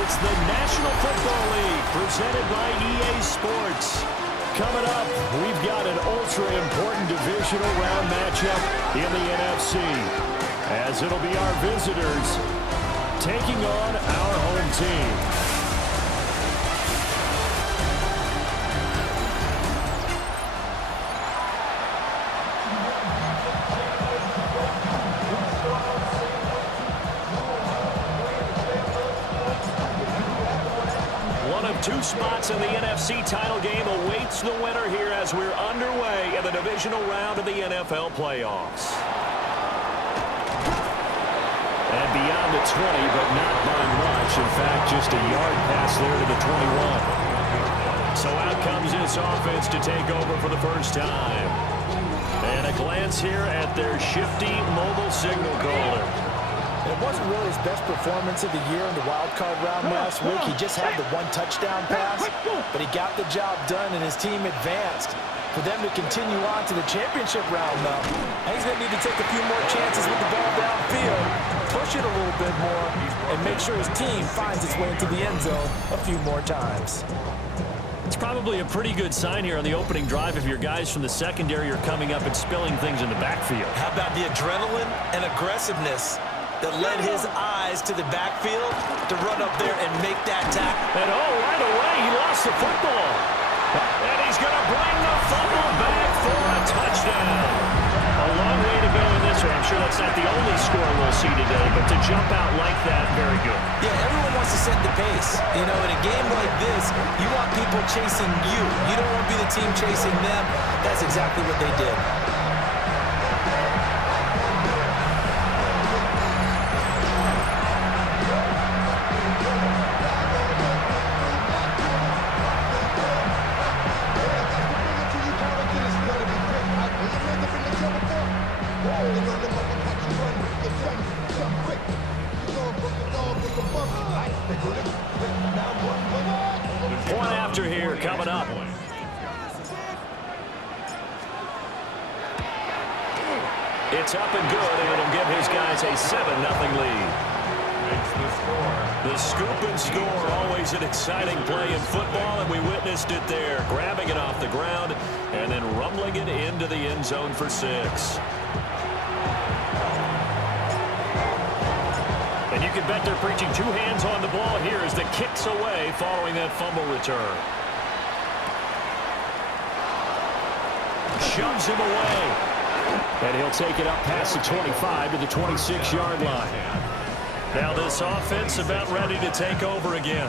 It's the National Football League presented by EA Sports. Coming up, we've got an ultra-important divisional round matchup in the NFC, as it'll be our visitors taking on our home team. Two spots in the NFC title game awaits the winner here as we're underway in the divisional round of the NFL playoffs. And beyond the 20, but not by much. In fact, just a yard pass there to the 21. So out comes this offense to take over for the first time. And a glance here at their shifty mobile signal caller. It wasn't really his best performance of the year in the wild card round last week. He just had the one touchdown pass, but he got the job done and his team advanced. For them to continue on to the championship round, though, and he's going to need to take a few more chances with the ball downfield, push it a little bit more, and make sure his team finds its way into the end zone a few more times. It's probably a pretty good sign here on the opening drive if your guys from the secondary are coming up and spilling things in the backfield. How about the adrenaline and aggressiveness that led his eyes to the backfield to run up there and make that tackle? And right away, he lost the football. And he's going to bring the fumble back for a touchdown. A long way to go in this one. I'm sure that's not the only score we'll see today, but to jump out like that, very good. Yeah, everyone wants to set the pace. You know, in a game like this, you want people chasing you. You don't want to be the team chasing them. That's exactly what they did. Point after here coming up. It's up and good, and it'll give his guys a 7-0 lead. The scoop and score, always an exciting play in football, and we witnessed it there, grabbing it off the ground and then rumbling it into the end zone for 6. And you can bet they're preaching two hands on the ball here as the kick's away following that fumble return. Shoves him away. And he'll take it up past the 25 to the 26-yard line. Now this offense about ready to take over again.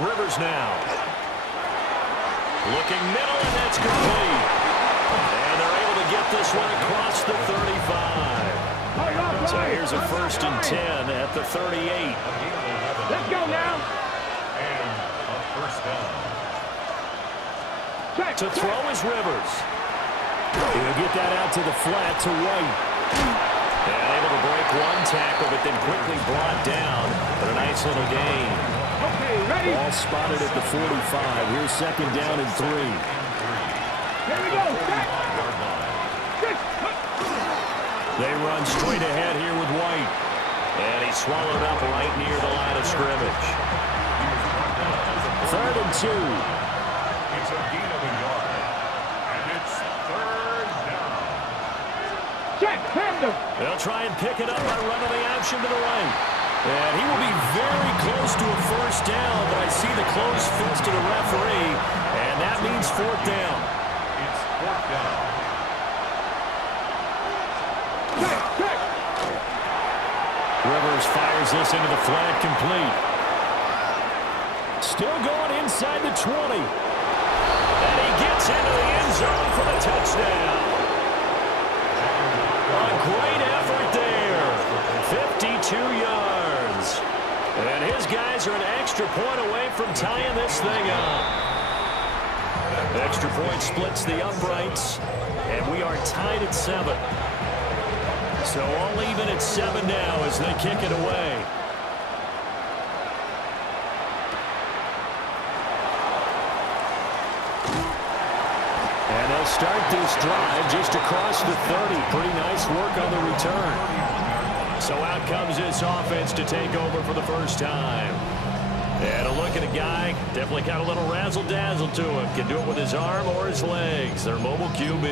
Rivers now. Looking middle, and that's complete. And they're able to get this one across the 35. So here's a 1st and 10 at the 38. Let's go now. And a first down. To throw is Rivers. He'll get that out to the flat to White. And able to break one tackle, but then quickly brought down. But a nice little gain. Okay, ready. Ball spotted at the 45. Here's 2nd down and 3. Here we go. They run straight ahead here with White. And he swallowed up right near the line of scrimmage. 3rd and 2. It's a gain of a yard. And it's 3rd down. Check, Hamden. They'll try and pick it up by running the option to the right. And he will be very close to a 1st down, but I see the close fist to the referee, and that means 4th down. It's 4th down. Rivers fires this into the flat, complete. Still going inside the 20. And he gets into the end zone for the touchdown. A great effort there. 52 yards. And his guys are an extra point away from tying this thing up. Extra point splits the uprights, and we are tied at 7. So all even at 7 now as they kick it away. start this drive just across the 30. Pretty nice work on the return. So out comes this offense to take over for the first time. And a look at a guy, definitely got a little razzle-dazzle to him. Can do it with his arm or his legs. Their mobile QB.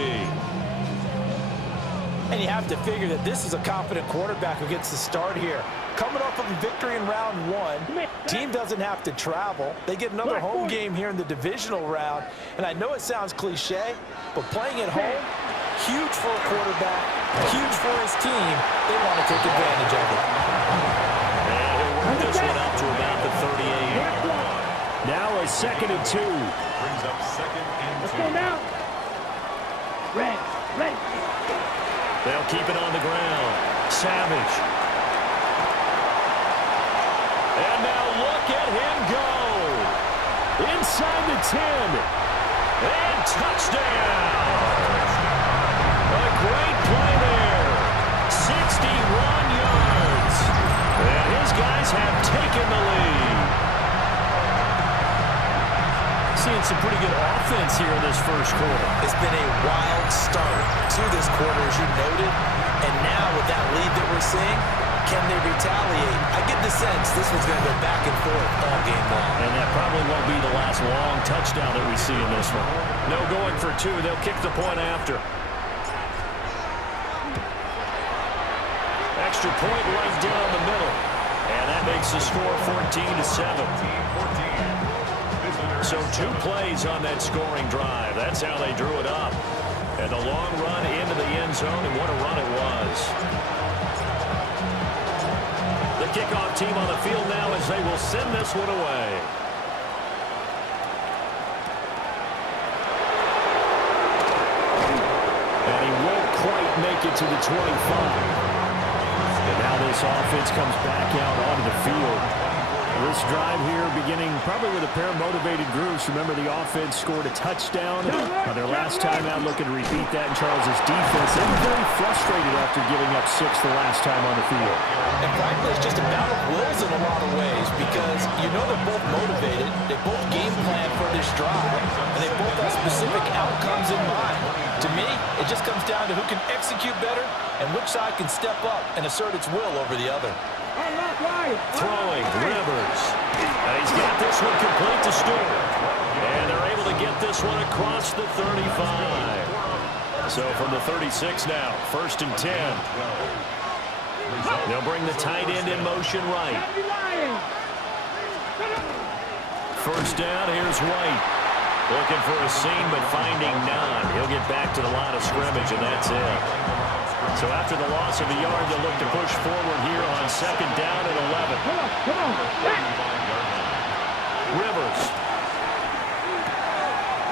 And you have to figure that this is a confident quarterback who gets the start here. Coming off of a victory in round 1, team doesn't have to travel. They get another home game here in the divisional round. And I know it sounds cliche, but playing at home, huge for a quarterback, huge for his team. They want to take advantage of it. And he'll work this one up to about the 38. Now a 2nd and 2. Brings up 2nd and 2. Let's go now. Red. They'll keep it on the ground. Savage. And now look at him go. Inside the 10. And touchdown. A great play there. 61 yards. And his guys have taken the lead. Seeing some pretty good offense here in this first quarter. It's been a wild start to this quarter, as you noted. And now with that lead that we're seeing, can they retaliate? I get the sense this one's going to go back and forth all game long. And that probably won't be the last long touchdown that we see in this one. No going for 2. They'll kick the point after. Extra point right down the middle. And that makes the score 14-7. So 2 plays on that scoring drive. That's how they drew it up. And the long run into the end zone, and what a run it was. The kickoff team on the field now as they will send this one away. And he won't quite make it to the 25. And now this offense comes back out onto the field. This drive here beginning probably with a pair of motivated groups. Remember, the offense scored a touchdown on their last time out, looking to repeat that in Charles's defense. They were very frustrated after giving up 6 the last time on the field. And frankly, it's just a battle of wills in a lot of ways because you know they're both motivated. They both game plan for this drive, and they both have specific outcomes in mind. To me, it just comes down to who can execute better and which side can step up and assert its will over the other. Throwing, Rivers. And he's got this one complete to Stewart. And they're able to get this one across the 35. So from the 36 now, 1st and 10. They'll bring the tight end in motion right. 1st down, here's White. Looking for a seam, but finding none. He'll get back to the line of scrimmage, and that's it. So after the loss of a yard, they'll look to push forward here on 2nd down and 11. Come on. Rivers.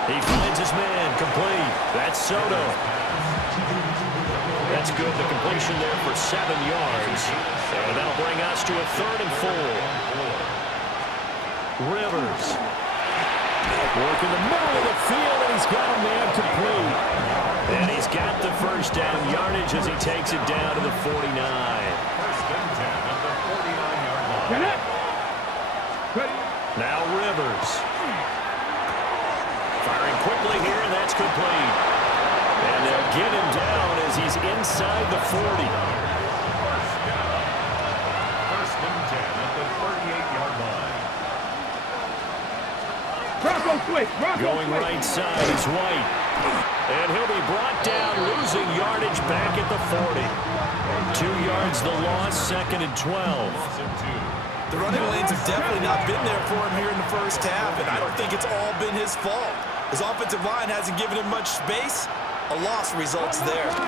He finds his man, complete. That's Soto. That's good, the completion there for 7 yards. And that'll bring us to a 3rd and 4. Rivers. Work in the middle of the field, and he's got a man complete. And he's got the 1st down yardage as he takes it down to the 49. 1st and 10 at the 49-yard line. Now Rivers. Firing quickly here, and that's complete. And they'll get him down as he's inside the 40. 1st and 10 at the 38-yard line. Going right side is White. And he'll be brought down, losing yardage back at the 40. 2 yards the loss, 2nd and 12. The running lanes have definitely not been there for him here in the first half, and I don't think it's all been his fault. His offensive line hasn't given him much space. A loss results there. Over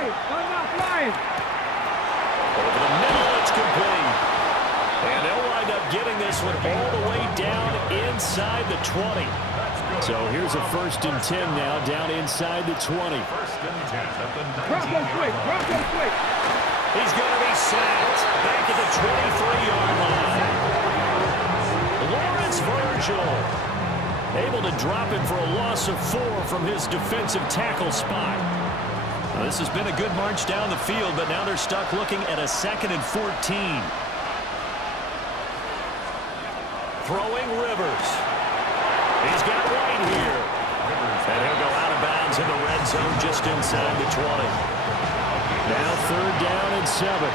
the middle, it's complete. And they'll wind up getting this one all the way down inside the 20. So here's a 1st and 10 now, down inside the 20. 1st and 10 at the 19-yard line. He's going to be sacked back at the 23-yard line. Lawrence Virgil able to drop him for a loss of 4 from his defensive tackle spot. Now, this has been a good march down the field, but now they're stuck looking at a 2nd and 14. Throwing Rivers. He's got White here. And he'll go out of bounds in the red zone just inside the 20. Now 3rd down and 7.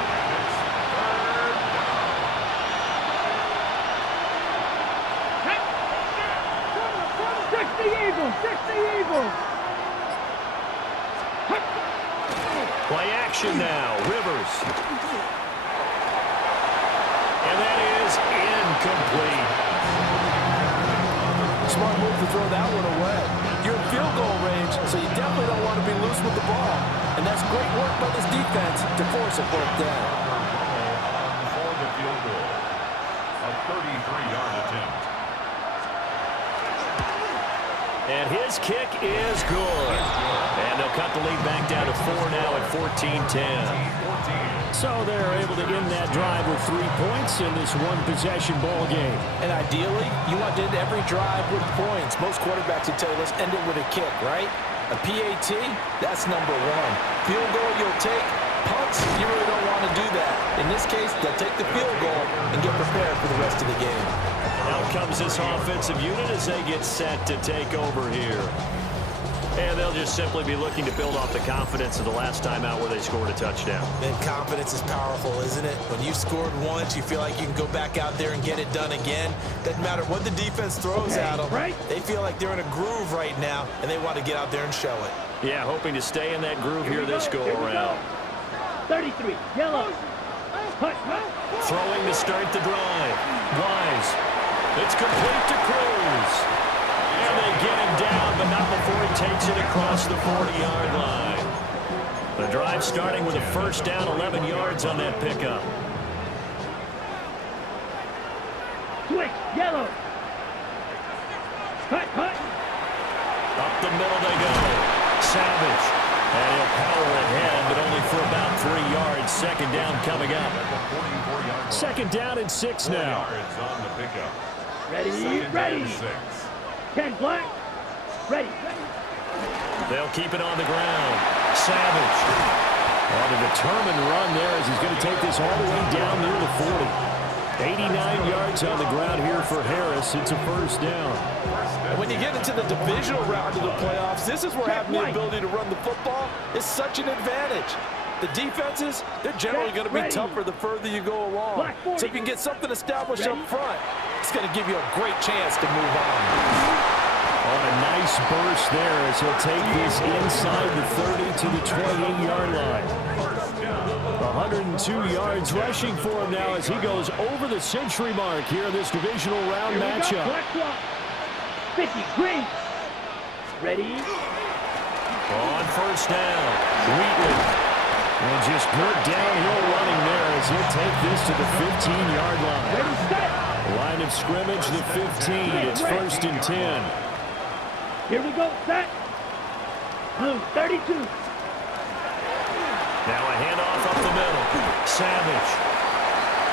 Play action now. Rivers. And that is incomplete. Smart move to throw that one away. You're in field goal range, so you definitely don't want to be loose with the ball. And that's great work by this defense to force a fourth down. For the field goal, a 33-yard attempt. And his kick is good. And they'll cut the lead back down to 4 now at 14-10. So they're able to end that drive with 3 points in this one-possession ball game. And ideally, you want to end every drive with points. Most quarterbacks would tell you, let's end it with a kick, right? A PAT, that's number 1. Field goal, you'll take. Punts, you really don't want to do that. In this case, they'll take the field goal and get prepared for the rest of the game. Out comes this offensive unit as they get set to take over here. And they'll just simply be looking to build off the confidence of the last time out where they scored a touchdown. Man, confidence is powerful, isn't it? When you scored once, you feel like you can go back out there and get it done again. Doesn't matter what the defense throws at them. Right. They feel like they're in a groove right now, and they want to get out there and show it. Yeah, hoping to stay in that groove here this go-around. 33, yellow. Hut. Throwing to start the drive. Wise. It's complete to Cruz. And they get him down, but not before he takes it across the 40-yard line. The drive starting with a 1st down, 11 yards on that pickup. Switch, yellow. Hut. Up the middle they go. Savage. And he'll power ahead, but only for about 3 yards. 2nd down coming up. 2nd down and 6 now. On the pickup. Ready. 10 black. Ready. They'll keep it on the ground. Savage. On a determined run there as he's going to take this all the way down near the 40. 89 yards on the ground here for Harris. It's a 1st down. And when you get into the divisional round of the playoffs, this is where having the ability to run the football is such an advantage. The defenses, they're generally going to be tougher the further you go along. So if you can get something established up front, it's going to give you a great chance to move on. On a nice burst there as he'll take this inside the 30 to the 28-yard line. 102 yards rushing for him now as he goes over the century mark here in this divisional round matchup. 50, green. Ready. On 1st down, Wheatley. And just good downhill running there as he'll take this to the 15-yard line. Ready, set. Line of scrimmage, the 15. It's 1st and 10. Here we go, set. Blue, 32. Now a handoff up the middle. Savage.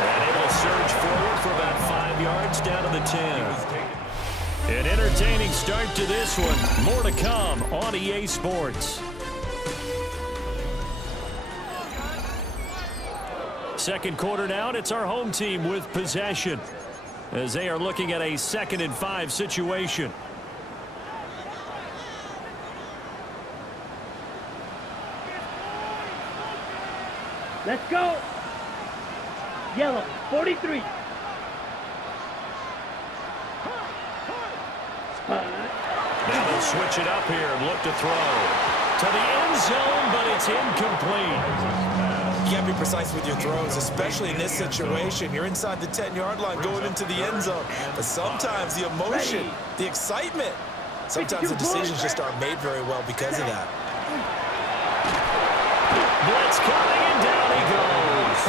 And able to surge forward for about 5 yards down to the 10. An entertaining start to this one. More to come on EA Sports. 2nd quarter now, and it's our home team with possession as they are looking at a 2nd and 5 situation. Let's go. Yellow, 43. Now they'll switch it up here and look to throw. To the end zone, but it's incomplete. You got to be precise with your throws, especially in this situation. You're inside the 10-yard line going into the end zone. But sometimes the emotion, the excitement, sometimes the decisions just aren't made very well because of that. Blitz coming, and down he goes.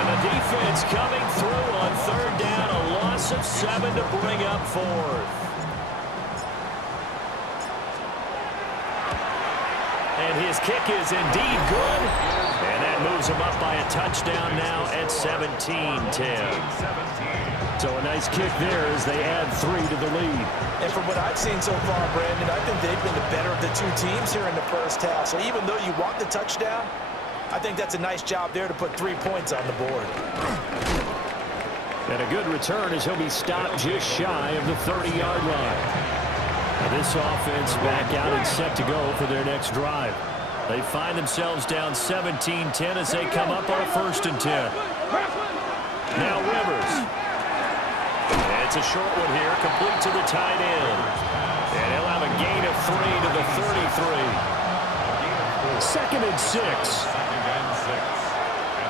And the defense coming through on 3rd down, a loss of 7 to bring up 4th. And his kick is indeed good. And that moves him up by a touchdown now at 17-10. So a nice kick there as they add 3 to the lead. And from what I've seen so far, Brandon, I think they've been the better of the two teams here in the 1st half. So even though you want the touchdown, I think that's a nice job there to put 3 points on the board. And a good return as he'll be stopped just shy of the 30-yard line. This offense back out and set to go for their next drive. They find themselves down 17-10 as they come up on a 1st and 10. Now Rivers. And it's a short one here, complete to the tight end. And he'll have a gain of 3 to the 33. 2nd and 6. At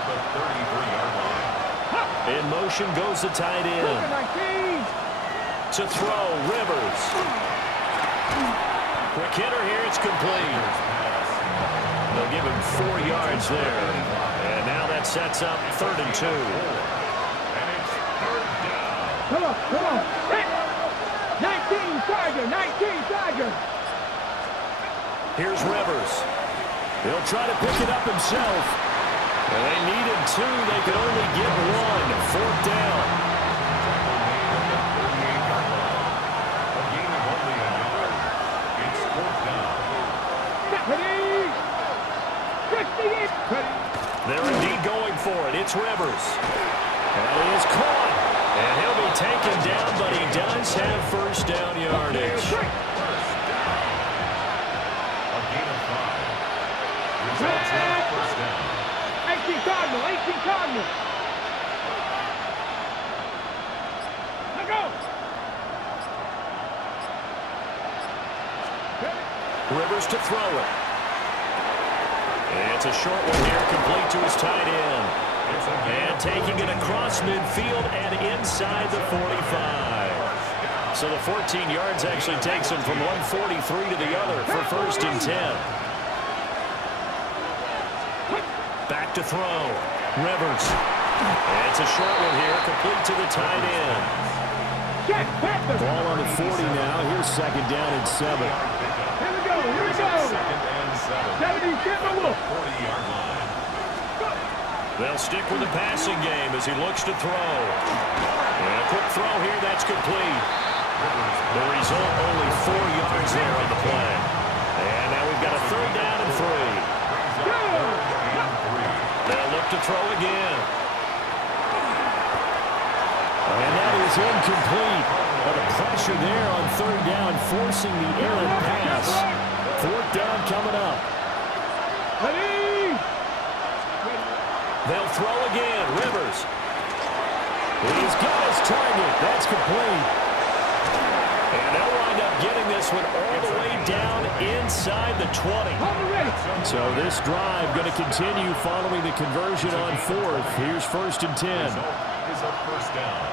the 33-yard line. In motion goes the tight end. To throw, Rivers. Quick hitter here, it's complete. They'll give him 4 yards there. And now that sets up 3rd and 2. And it's 3rd down. Come on, come on. 19 Charger, 19 Charger. Here's Rivers. He'll try to pick it up himself. And they needed 2. They could only get 1. 4th down. A gain of only a yard. It's 4th down. Ready? 68. They're indeed going for it. It's Rivers. And he is caught. And he'll be taken down, but he does have 1st down yardage. A gain of 5. Results in a 1st down. 18 Cardinal, 18 Cardinal. Let go. Rivers to throw it. And it's a short one here, complete to his tight end. And taking it across midfield and inside the 45. So the 14 yards actually takes him from 143 to the other for 1st and 10. Back to throw. Rivers. And it's a short one here, complete to the tight end. Ball on the 40 now. Here's 2nd down and 7. Here we go, here we go. 2nd and 7. 77 Wolf. 40-yard line. They'll stick with the passing game as he looks to throw. And a quick throw here, that's complete. The result, only 4 yards there on the play. And now we've got a 3rd down and 3. They'll look to throw again. And that is incomplete. But the pressure there on 3rd down, forcing the errant pass. 4th down coming up. Ready? They'll throw again. Rivers. He's got his target. That's complete. And they'll wind up getting this one all the way down inside the 20. So this drive going to continue following the conversion on 4th. Here's 1st and 10. Result is a 1st down.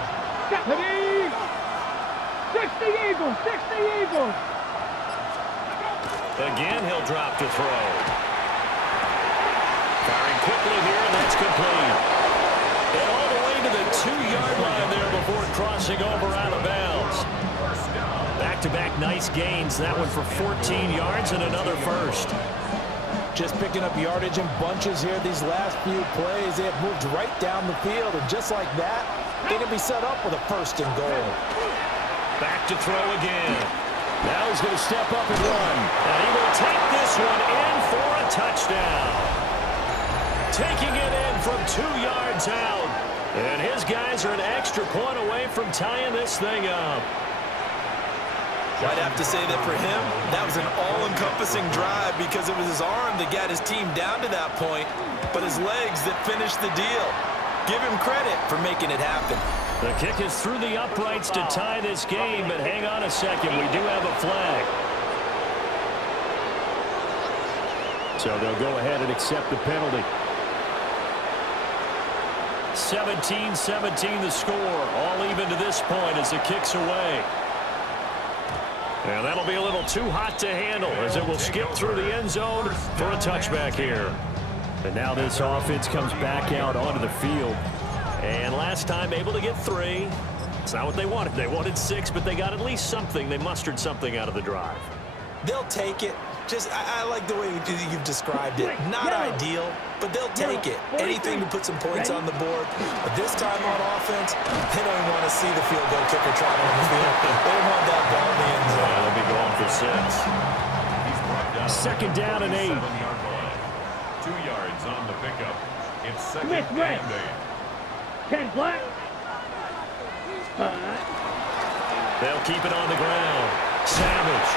Ready? 60 Eagles, 60 Eagles. Again, he'll drop to throw. Firing quickly here, and that's complete. And all the way to the 2-yard line there before crossing over out of bounds. Back-to-back nice gains. That one for 14 yards and another 1st. Just picking up yardage in bunches here these last few plays. They have moved right down the field, and just like that, they can be set up with a 1st and goal. Back to throw again. Now he's going to step up and run. And he will take this one in for a touchdown. Taking it in from 2 yards out. And his guys are an extra point away from tying this thing up. I'd have to say that for him, that was an all-encompassing drive because it was his arm that got his team down to that point, but his legs that finished the deal. Give him credit for making it happen. The kick is through the uprights to tie this game, but hang on a second. We do have a flag. So they'll go ahead and accept the penalty. 17-17 the score. All even to this point as the kick's away. And that'll be a little too hot to handle as it will skip through the end zone for a touchback here. And now this offense comes back out onto the field. And last time able to get 3. It's not what they wanted. They wanted 6, but they got at least something. They mustered something out of the drive. They'll take it. I like the way you've described it. Not ideal, but they'll take it. Anything to put some points on the board. But this time on offense, they don't even want to see the field goal kicker trotting on the field. They want that ball in the end zone. They'll be going for 6. 2nd down and 8. 2 yards on the pickup. It's 2nd Smith, red. and 10 black. They'll keep it on the ground. Savage.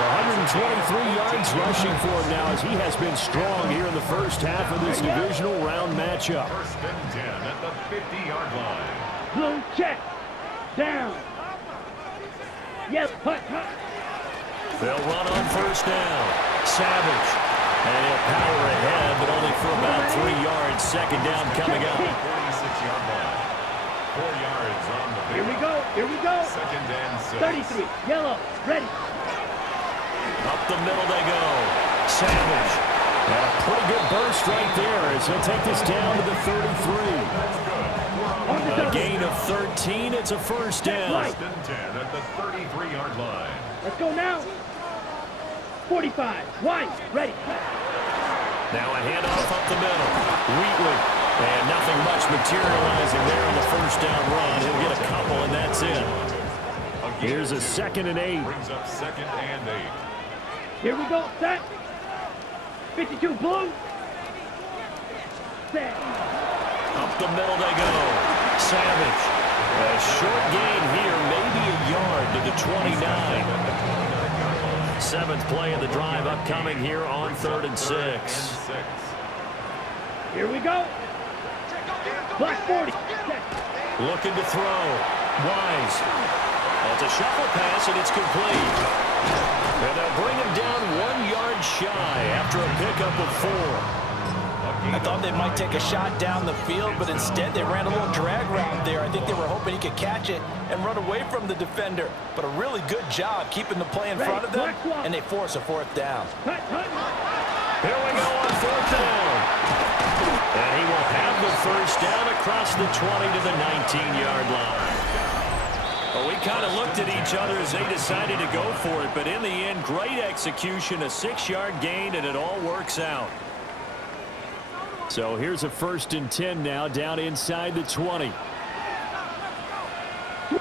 123 yards rushing for him now as he has been strong here in the first half of this divisional round matchup. First and 10 at the 50-yard line. Blue check. Down. Yes, hut. They'll run on first down. Savage. And he'll power ahead, but only for about 3 yards. Second down coming up. 46-yard line. 4 yards on the Here we pickup. go. Here we go. Second and 6. 33. Yellow. Ready. Up the middle they go. Savage. And a pretty good burst right there as he'll take this down to the 33. A gain of 13. It's a first down. First and 10 at the 33-yard line. Let's go now. 45. Wide. Ready. Now a handoff up the middle. Wheatley. And nothing much materializing there on the first down run. He'll get a couple, and that's it. Here's a 2nd and 8. Brings up 2nd and 8. Here we go. Set. 52 blue. Set. Up the middle they go. Savage. A short gain here, maybe a yard to the 29. 7th play of the drive upcoming here on 3rd and 6. Here we go. Black 40. Set. Looking to throw. Wise. It's a shuffle pass, and it's complete. And they'll bring him down 1 yard shy after a pickup of 4. I thought they might take a shot down the field, but instead they ran a little drag route there. I think they were hoping he could catch it and run away from the defender. But a really good job keeping the play in front of them, and they force a 4th down. Here we go on 4th down. And he will have the first down across the 20 to the 19-yard line. Well, we kind of looked at each other as they decided to go for it, but in the end, great execution, a 6-yard gain, and it all works out. So here's a 1st and 10 now, down inside the 20.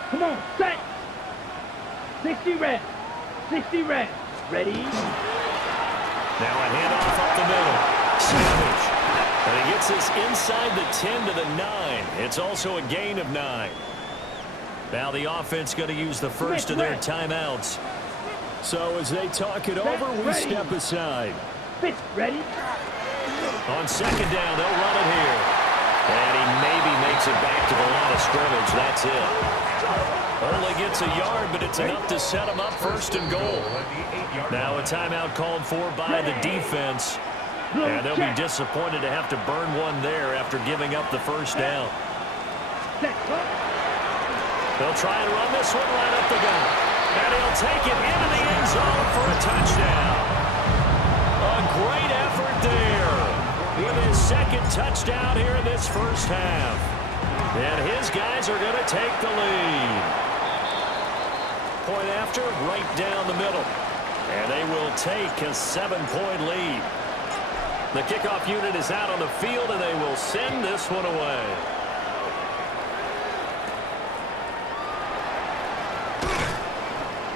Come on, set. 60 red. 60 red. Ready? Now a handoff up the middle. Savage. And he gets this inside the 10 to the 9. It's also a gain of 9. Now the offense going to use the first of their timeouts. So as they talk it over, we step aside. Fit. Ready? On 2nd down, they'll run it here. And he maybe makes it back to the line of scrimmage. That's it. Only gets a yard, but it's enough to set him up 1st and goal. Now a timeout called for by the defense. And they'll be disappointed to have to burn one there after giving up the first down. They'll try and run this one right up the gut. And he'll take it into the end zone for a touchdown. A great effort there with his 2nd touchdown here in this first half. And his guys are going to take the lead. Point after, right down the middle. And they will take a 7-point lead. The kickoff unit is out on the field, and they will send this one away.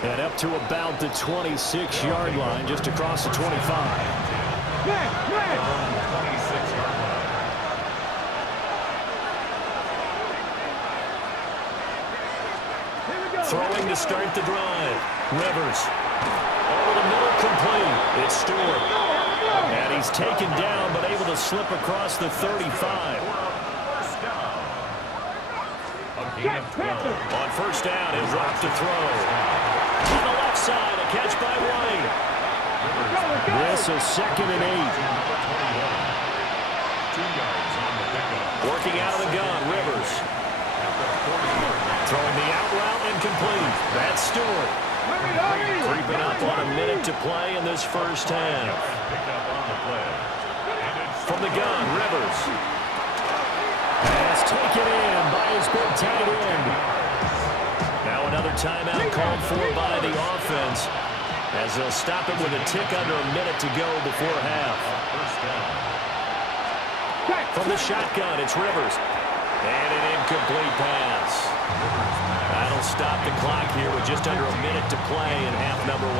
And up to about the 26-yard line, just across the 25. Throwing to start the drive. Rivers. Over the middle, complete. It's Stewart. And he's taken down, but able to slip across the 35. On first down, he'll drop to throw. On the left side, a catch by White. This is 2nd and 8. Working out of the gun, Rivers. Throwing the out route incomplete. That's Stewart. Creeping up on a minute to play in this first half. From the gun, Rivers. Pass taken in by his big tight end. Now another timeout called for by the offense as they'll stop it with a tick under a minute to go before half. From the shotgun, it's Rivers. And an incomplete pass. That'll stop the clock here with just under a minute to play in half number 1.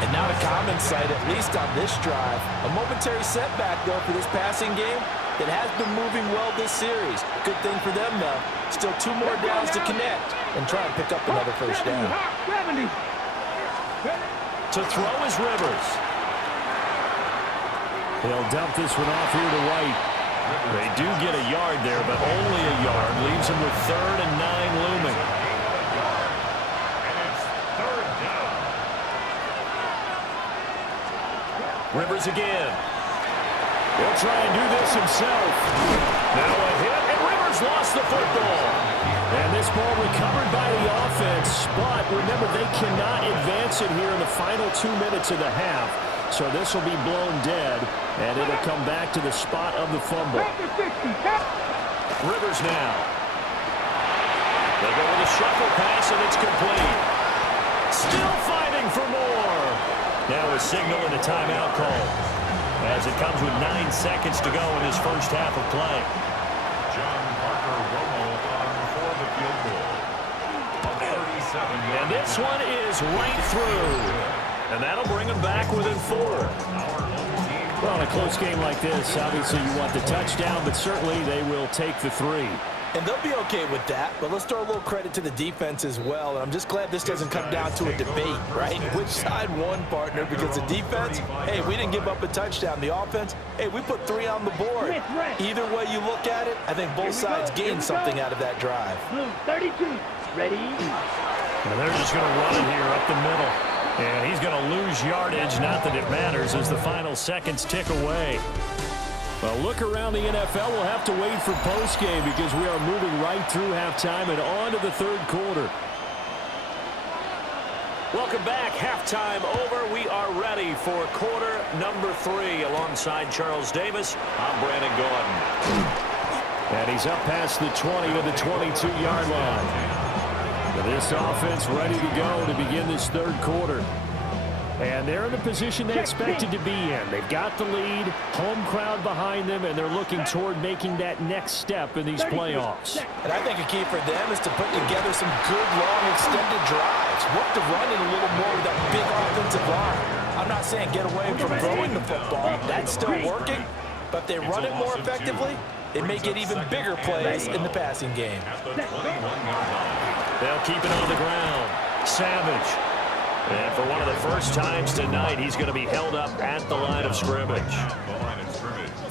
And not a common sight, at least on this drive. A momentary setback, though, for this passing game that has been moving well this series. Good thing for them, though. Still 2 more downs to connect. and try and pick up another first down. 70. To throw is Rivers. He'll dump this one off here to White. They do get a yard there, but only a yard. Leaves him with 3rd and 9 looming. And it's 3rd down. Rivers again. He'll try and do this himself. Now a hit, and Rivers lost the football. And this ball recovered by the offense, but remember, they cannot advance it here in the final 2 minutes of the half. So this will be blown dead, and it'll come back to the spot of the fumble. Rivers now. They go with a shuffle pass, and it's complete. Still fighting for more. Now a signal and a timeout call, as it comes with 9 seconds to go in his first half of play. John Parker Romo on for the field goal. A 37-yard. And this one is right through. And that'll bring them back within 4. Well, in a close game like this, obviously you want the touchdown, but certainly they will take the 3. And they'll be okay with that, but let's throw a little credit to the defense as well. And I'm just glad this doesn't come down to a debate, right? Which side won, partner? Because the defense, hey, we didn't give up a touchdown. The offense, hey, we put 3 on the board. Either way you look at it, I think both sides gained something out of that drive. 32. Ready? And they're just going to run it here up the middle. And he's going to lose yardage, not that it matters, as the final seconds tick away. Well, look around the NFL. We'll have to wait for postgame because we are moving right through halftime and on to the 3rd quarter. Welcome back. Halftime over. We are ready for quarter number 3 alongside Charles Davis. I'm Brandon Gordon. And he's up past the 20 to the 22-yard line. This offense ready to go to begin this 3rd quarter. And they're in the position they expected to be in. They've got the lead, home crowd behind them, and they're looking toward making that next step in these playoffs. And I think a key for them is to put together some good, long, extended drives. Work to run it a little more with that big offensive line. I'm not saying get away from throwing the football. That's still working. But if they run it more effectively, they may get even bigger plays in the passing game. They'll keep it on the ground. Savage. And for one of the first times tonight, he's going to be held up at the line of scrimmage.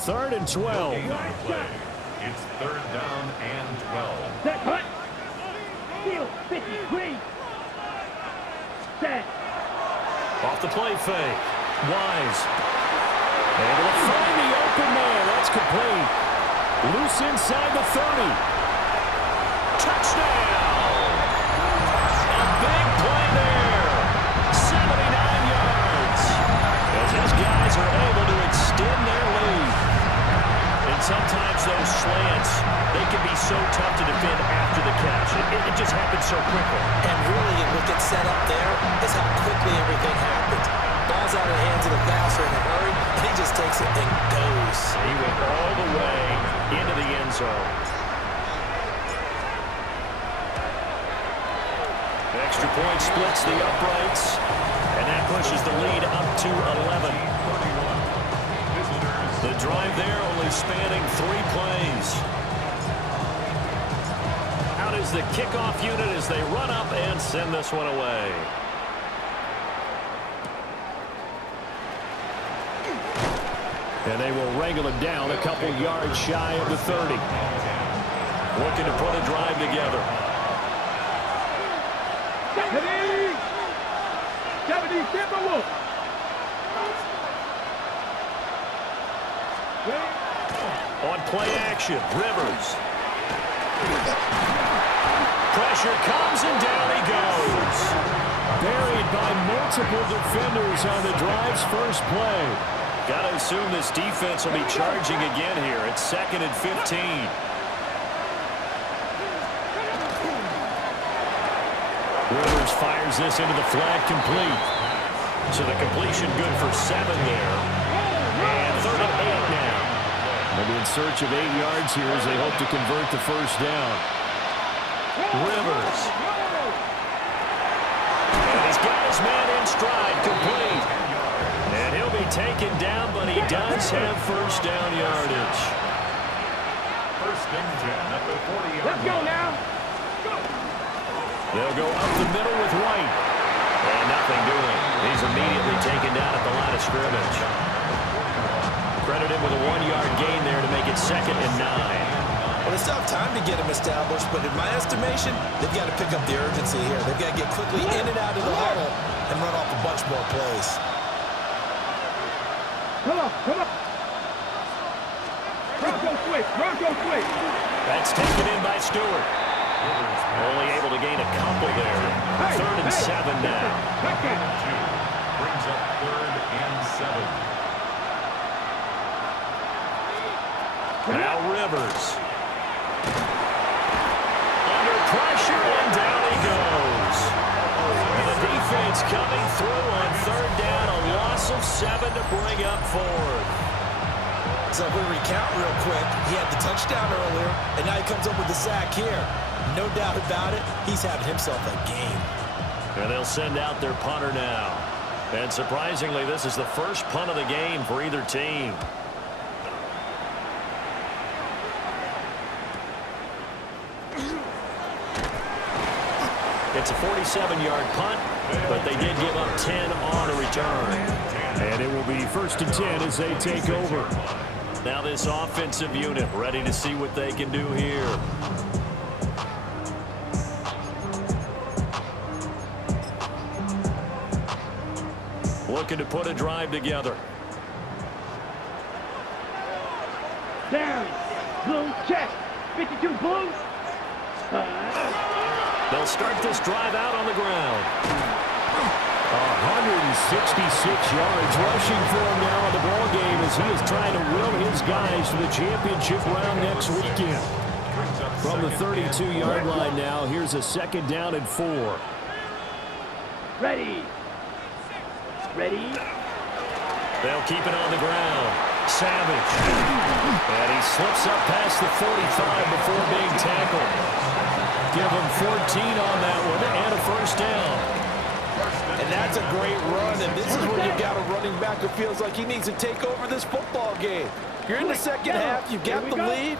3rd and 12. It's 3rd down and 12. Set, cut. Field 53. Set. Off the play fake. Wise. Able to find the open man. That's complete. Loose inside the 30. Touchdown. A big play there. 79 yards. As his guys are able to extend their lead. And sometimes those slants, they can be so tough to defend after the catch. It just happens so quickly. And really, what gets set up there is how quickly everything happens. Ball's out of the hands of the passer in a hurry, and he just takes it and goes. He went all the way into the end zone. Extra point splits the uprights, and that pushes the lead up to 11. The drive there only spanning 3 plays. Out is the kickoff unit as they run up and send this one away. And they will wrangle him down a couple yards shy of the 30. Looking to put a drive together. 70, Timberwolves. On play action, Rivers. Pressure comes and down he goes. Buried by multiple defenders on the drive's first play. Got to assume this defense will be charging again here. It's 2nd and 15. Rivers fires this into the flag complete. So the completion good for 7 there. And 3rd and 8 now. They'll be in search of 8 yards here as they hope to convert the first down. Rivers. And he's got his man in stride, complete. And he'll be taken down, but he does have first down yardage. 1st and 10 at the 40-yard line. Let's go now. Go. They'll go up the middle with White. And nothing doing. He's immediately taken down at the line of scrimmage. Credit him with a 1-yard gain there to make it 2nd and 9. Well, they still have time to get him established, but in my estimation, they've got to pick up the urgency here. They've got to get quickly in and out of the huddle and run off a bunch more plays. Come on, come on. Bronco switch, Bronco switch. That's taken in by Stewart. Only able to gain a couple there. 3rd and 7 now. Brings up 3rd and 7. Now Rivers. Under pressure, and down he goes. And the defense coming through on 3rd down. A loss of 7 to bring up 4th. So if we recount real quick, he had the touchdown earlier, and now he comes up with the sack here. No doubt about it, he's having himself a game. And they'll send out their punter now. And surprisingly, this is the first punt of the game for either team. It's a 47-yard punt, but they did give up 10 on a return. And it will be 1st and 10 as they take over. Now this offensive unit ready to see what they can do here. Looking to put a drive together. Down. Blue check. 52 blue. They'll start this drive out on the ground. 166 yards rushing for him now in the ball game as he is trying to will his guys to the championship round next weekend. From the 32-yard line now, here's a 2nd down and 4. Ready. Ready. They'll keep it on the ground. Savage. And he slips up past the 45 before being tackled. Give him 14 on that one and a 1st down. And that's a great run, and this is where you've got a running back who feels like he needs to take over this football game. You're in the 2nd half, you've got the lead.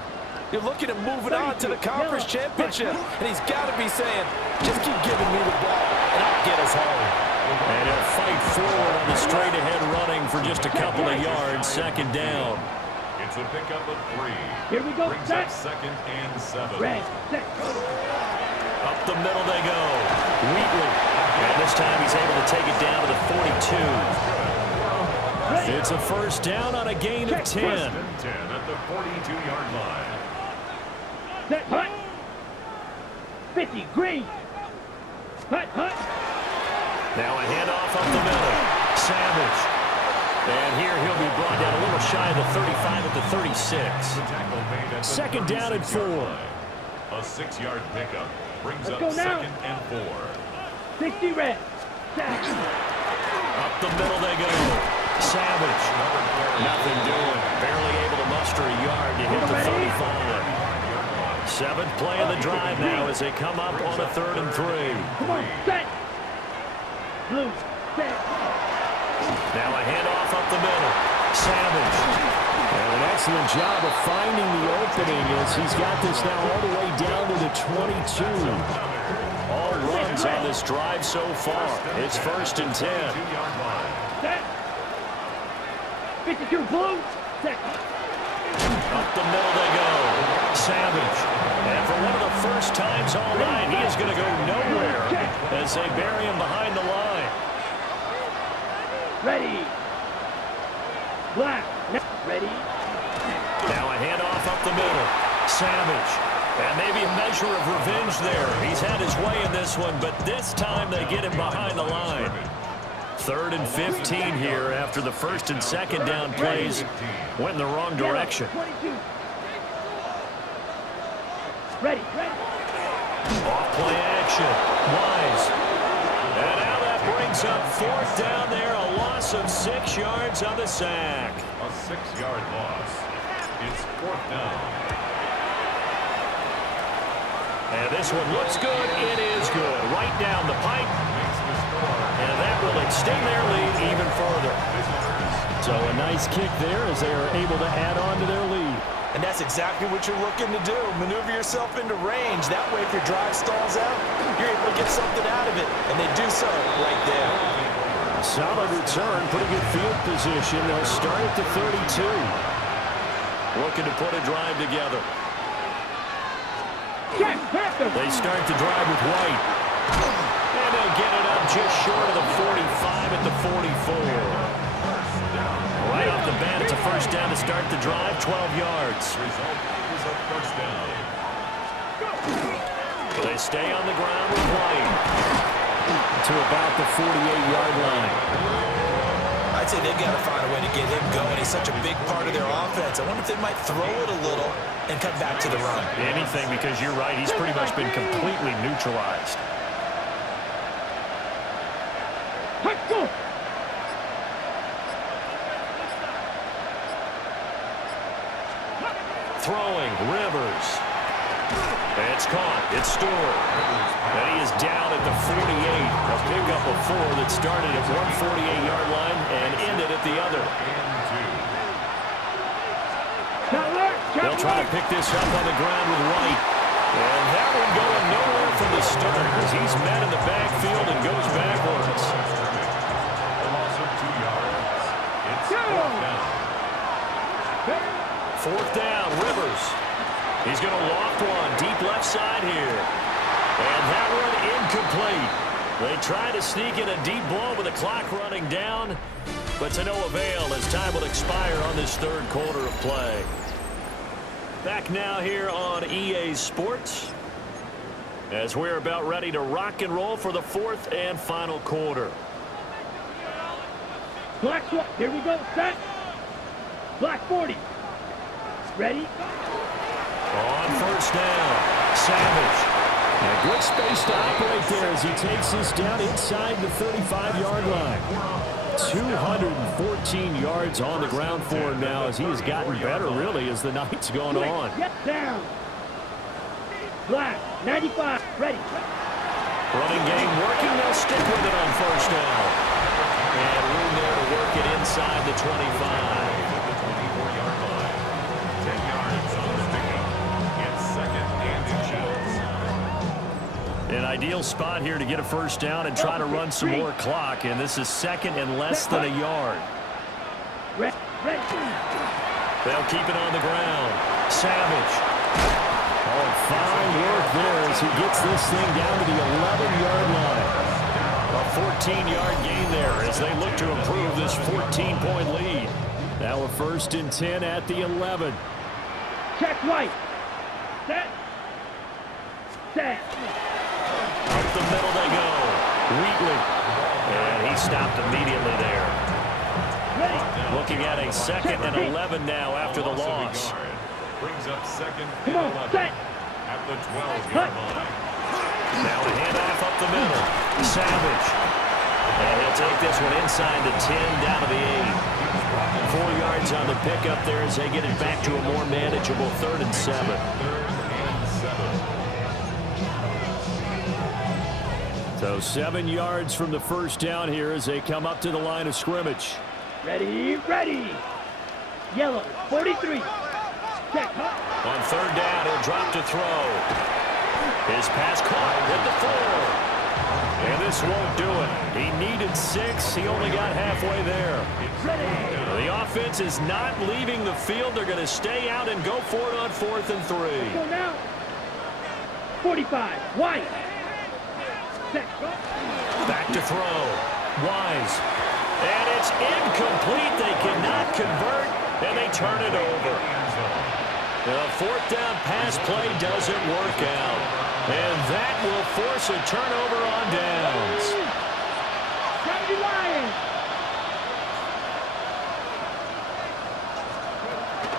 You're looking at moving on to the conference championship, and he's got to be saying, just keep giving me the ball, and I'll get us home. And he'll fight forward on the straight-ahead running for just a couple of yards. 2nd down. It's a pickup of 3. Here we go. Brings up 2nd and 7. Red, set. Up the middle they go. Wheatley. And this time he's able to take it down to the 42. It's a 1st down on a gain of 10. 1st and 10 at the 42-yard line. Set, hut. 50, green. Hut, hut. Now a handoff up the middle. Savage. And here he'll be brought down a little shy of the 35 at the 36. 2nd down and 4. A 6-yard pickup brings up Let's go now. 2nd and 4. 60 red. Up the middle they go. Savage. Nothing doing. Barely able to muster a yard to hit the 35. 7th play of the drive now as they come up on a 3rd and 3. Come on, set. Blue, set. Now a handoff up the middle. Savage. And an excellent job of finding the opening as he's got this now all the way down to the 22. All runs on this drive so far. It's 1st and 10. Set. 52 blue, set. Up the middle they go. Savage. And for one of the first times all night, he is going to go nowhere as they bury him behind the line. Ready. Black. Ready. Now a handoff up the middle. Savage. And maybe a measure of revenge there. He's had his way in this one, but this time they get him behind the line. 3rd and 15 here after the 1st and 2nd down plays went in the wrong direction. 22. Ready. Off play action. Wise. And now that brings up 4th down there. A loss of 6 yards on the sack. A 6-yard loss. It's 4th down. And this one looks good. It is good. Right down the pipe. And that will extend their lead even further. So a nice kick there as they are able to add on to their lead. And that's exactly what you're looking to do. Maneuver yourself into range. That way, if your drive stalls out, you're able to get something out of it. And they do so right there. Solid return, pretty good field position. They'll start at the 32. Looking to put a drive together. They start the drive with White. And they'll get it up just short of the 45 at the 44. Right off the bat, it's a first down to start the drive, 12 yards. Result is a first down. They stay on the ground with White. To about the 48-yard line. I'd say they've got to find a way to get him going. He's such a big part of their offense. I wonder if they might throw it a little and come back to the run. Anything, because you're right, he's pretty much been completely neutralized. Throwing, Rivers. It's caught. It's Stewart. And he is down at the 48. A pickup of 4 that started at one 48-yard line and ended at the other. They'll try to pick this up on the ground with White. And that one going nowhere from the start as he's met in the backfield and goes backwards. A loss of 2 yards. It's fourth down. Fourth down, Rivers. He's going to loft one deep left side here. And that one incomplete. They try to sneak in a deep ball with the clock running down, but to no avail as time will expire on this third quarter of play. Back now here on EA Sports as we're about ready to rock and roll for the fourth and final quarter. Black, here we go, set. Black 40. Ready? On first down, Savage. And good space to operate there as he takes this down inside the 35-yard line. 214 yards on the ground for him now as he has gotten better, really, as the night's gone on. Get down. Black, 95, ready. Running game working. They'll stick with it on first down. And room there to work it inside the 25. An ideal spot here to get a first down and try to run some more clock. And this is second and less than a yard. They'll keep it on the ground. Savage. Oh, fine work there as he gets this thing down to the 11-yard line. A 14-yard gain there as they look to improve this 14-point lead. Now a first and 10 at the 11. Check White. Set. Set. Up the middle they go. Wheatley. And he stopped immediately there. Looking at a second and 11 now after the loss. Brings up second Come and on, 11 set. at the 12-yard line. Now a handoff up the middle. Savage. And he'll take this one inside the 10 down to the 8. 4 yards on the pickup there as they get it back to a more manageable 3rd and 7. 3rd and 7. So 7 yards from the first down here as they come up to the line of scrimmage. Ready, ready. Yellow, 43. Check. On 3rd down, he'll drop to throw. His pass caught at the 4. And this won't do it. He needed 6. He only got halfway there. Ready. The offense is not leaving the field. They're going to stay out and go for it on 4th and 3. Go now. 45. White. Set. Back to throw. Wise. And it's incomplete. They cannot convert, and they turn it over. The 4th down pass play doesn't work out. And that will force a turnover on downs.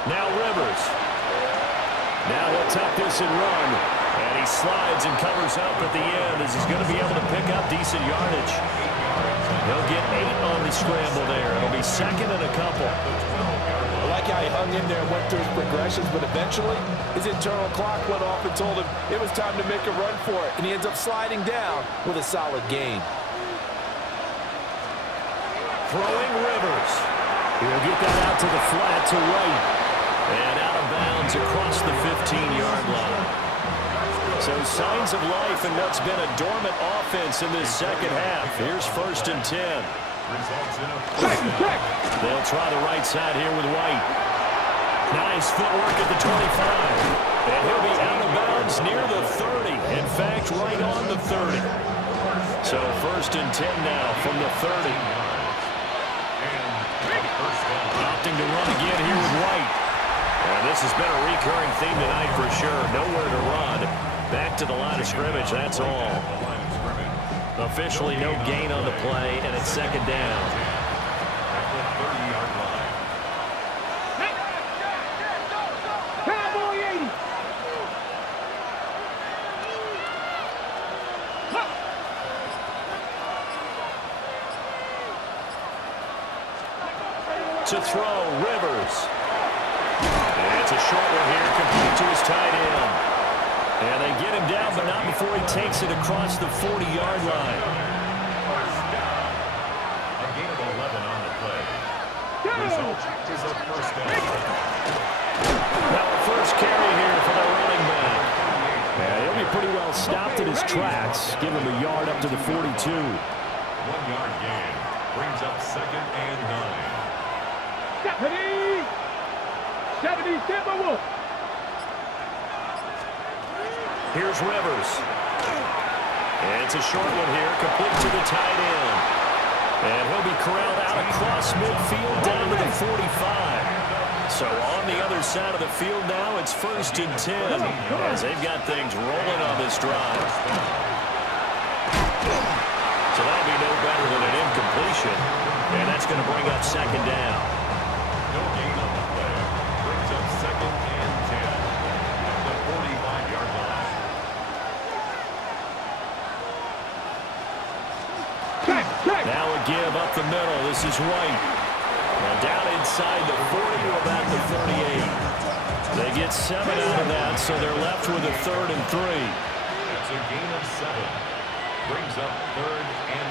Now Rivers. Now he'll tuck this and run. And he slides and covers up at the end as he's going to be able to pick up decent yardage. He'll get 8 on the scramble there. It'll be second and a couple. I like how he hung in there and went through his progressions, but eventually his internal clock went off and told him it was time to make a run for it, and he ends up sliding down with a solid gain. Throwing Rivers. He'll get that out to the flat to right. And out of of bounds across the 15-yard line. So signs of life in what's been a dormant offense in this second half. Here's 1st and 10. They'll try the right side here with White. Nice footwork at the 25. And he'll be out of bounds near the 30. In fact, right on the 30. So 1st and 10 now from the 30. Opting to run again here with White. And this has been a recurring theme tonight for sure. Nowhere to run. Back to the line of scrimmage, that's all. Officially no gain on the play, and it's 2nd down. Cowboy 80. To throw, Rivers. And it's a short one here, complete to his tight end. And they get him down, but not before he takes it across the 40-yard line. A gain of 11 on the play. Result is a 1st down. Now a first carry here for the running back. Yeah, he'll be pretty well stopped in his tracks. Give him a yard up to the 42. 1-yard gain brings up 2nd and 9. 70 Timberwolves. Here's Rivers. And it's a short one here, complete to the tight end. And he'll be corralled out across midfield down to the 45. So on the other side of the field now, it's 1st and 10 as they've got things rolling on this drive. So that'll be no better than an incompletion. And that's going to bring up 2nd down. No gain on the play. Brings up 2nd and 10 at the 45-yard line. Now a give up the middle. This is White. Now down inside the 40 to about the 38. They get 7 out of that, so they're left with a 3rd and 3. That's a gain of 7. Brings up 3rd and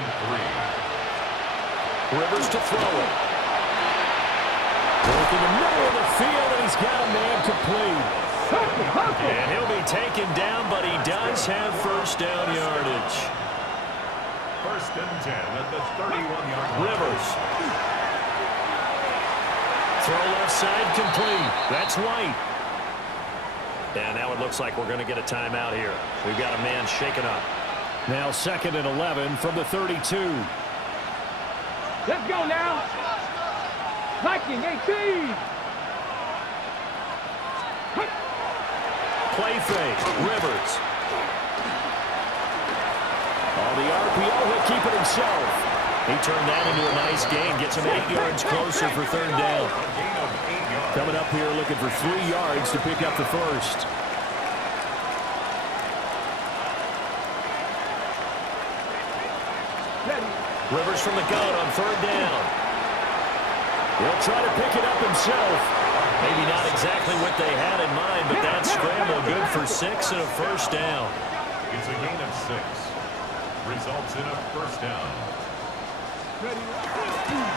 3. Rivers to throw it. Look in the middle of the field, and he's got a man complete. And he'll be taken down, but he does have 1st down yardage. 1st and 10 at the 31-yard line. Rivers. Throw left side complete. That's White. And now it looks like we're going to get a timeout here. We've got a man shaken up. Now 2nd and 11 from the 32. Let's go now. Viking 18. Play fake. Rivers. On the RPO, he'll keep it himself. He turned that into a nice gain. Gets him 8 yards closer for 3rd down. Coming up here looking for 3 yards to pick up the 1st. Rivers from the gun on 3rd down. He'll try to pick it up himself. Maybe not exactly what they had in mind, but that scramble good for 6 and a 1st down. It's a gain of 6. Results in a 1st down.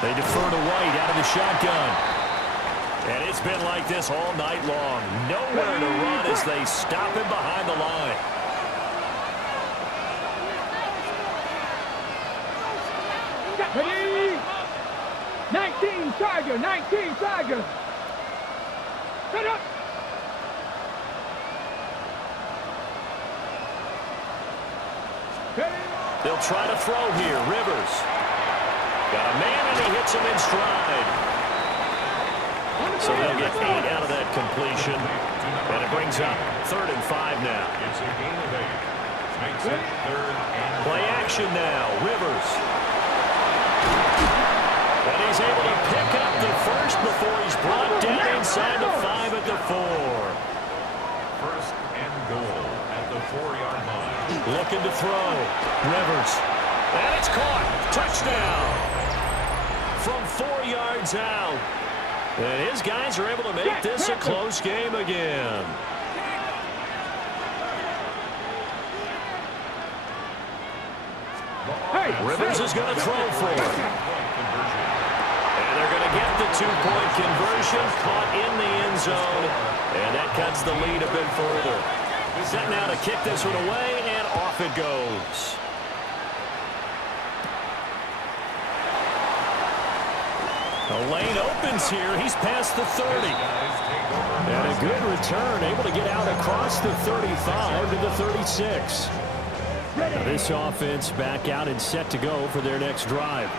They defer to White out of the shotgun. And it's been like this all night long. Nowhere to run as they stop him behind the line. Ready? 19 Tiger, 19 Tiger. Set up. They'll try to throw here. Rivers. Got a man and he hits him in stride. So they'll get 8 out of that completion. And it brings up 3rd and 5 now. It's a gain of 8. Makes it 3rd and 5. Play action now. Rivers. And he's able to pick up the 1st before he's brought down inside the 5 at the 4. 1st and goal at the 4-yard line. Looking to throw. Rivers. And it's caught. Touchdown. From 4 yards out. And his guys are able to make this a close game again. Rivers is going to throw for it. And they're going to get the two-point conversion, caught in the end zone, and that cuts the lead a bit further. Set now to kick this one away, and off it goes. The lane opens here. He's past the 30. And a good return, able to get out across the 35 to the 36. Now this offense back out and set to go for their next drive.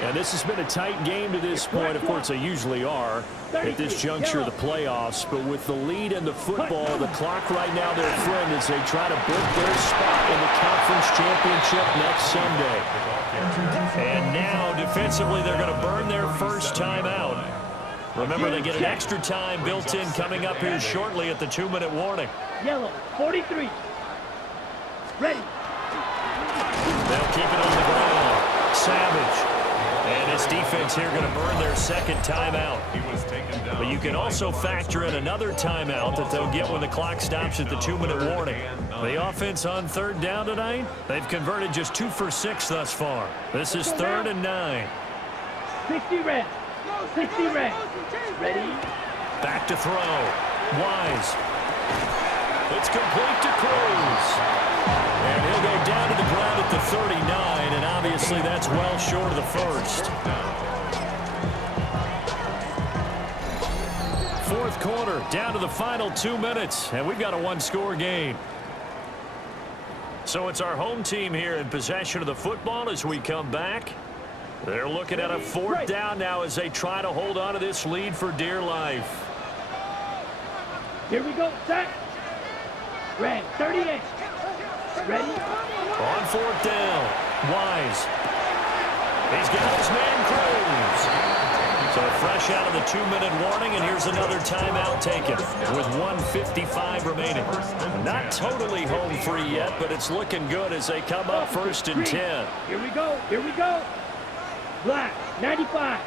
And this has been a tight game to this point. Of course, they usually are at this juncture of the playoffs. But with the lead in the football, the clock right now, their friend, as they try to book their spot in the conference championship next Sunday. And now, defensively, they're going to burn their first timeout. Remember, they get an extra time built in coming up here shortly at the 2-minute warning. Yellow, 43. Ready. They'll keep it on the ground. Savage. And his defense here going to burn their second timeout. But you can also factor in another timeout that they'll get when the clock stops at the 2-minute warning. The offense on third down tonight, they've converted just 2 for 6 thus far. This is 3rd and 9. 60 red. 60 red. Ready. Back to throw. Wise. It's complete to Cruz. And he'll go down to the ground at the 39, and obviously that's well short of the first. Fourth quarter, down to the final 2 minutes, and we've got a one-score game. So it's our home team here in possession of the football as we come back. They're looking at a 4th down now as they try to hold on to this lead for dear life. Here we go, set. Red, 38. Ready? On 4th down, Wise. He's got his man Cruz. So fresh out of the 2-minute warning, and here's another timeout taken with 1:55 remaining. Not totally home free yet, but it's looking good as they come up 1st and 10. Here we go. Here we go. Black, 95.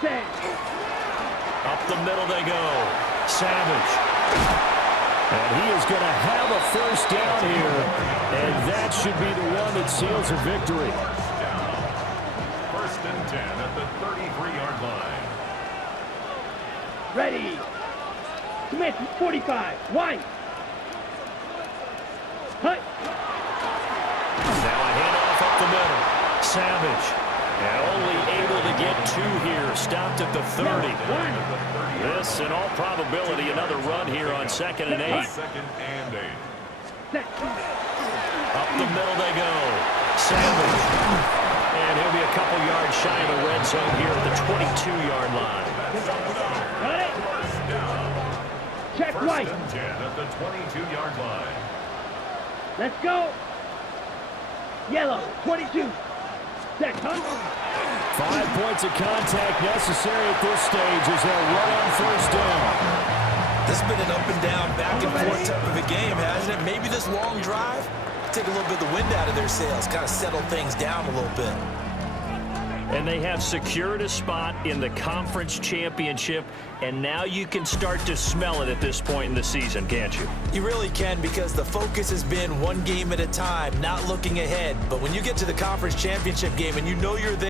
Set. Up the middle they go. Savage. And he is going to have a first down here, and that should be the one that seals a victory. 1st and 10 at the 33-yard line. Ready. Smith, 45. White. Hut. Now a handoff up the middle. Savage. And only able to get 2 here. Stopped at the 30. This, in all probability, another run here on 2nd and 8. 2nd and 8. Up the middle they go. Savage. And he'll be a couple yards shy of the red zone here at the 22-yard line. Got it. Check 1st White. and 10 at the 22-yard line. Let's go. Yellow, 22. Set, huh? 5 points of contact necessary at this stage as they'll run on 1st down. This has been an up and down, back and forth type of a game, hasn't it? Maybe this long drive, take a little bit of the wind out of their sails, kind of settle things down a little bit. And they have secured a spot in the conference championship, and now you can start to smell it at this point in the season, can't you? You really can, because the focus has been one game at a time, not looking ahead. But when you get to the conference championship game and you know you're there,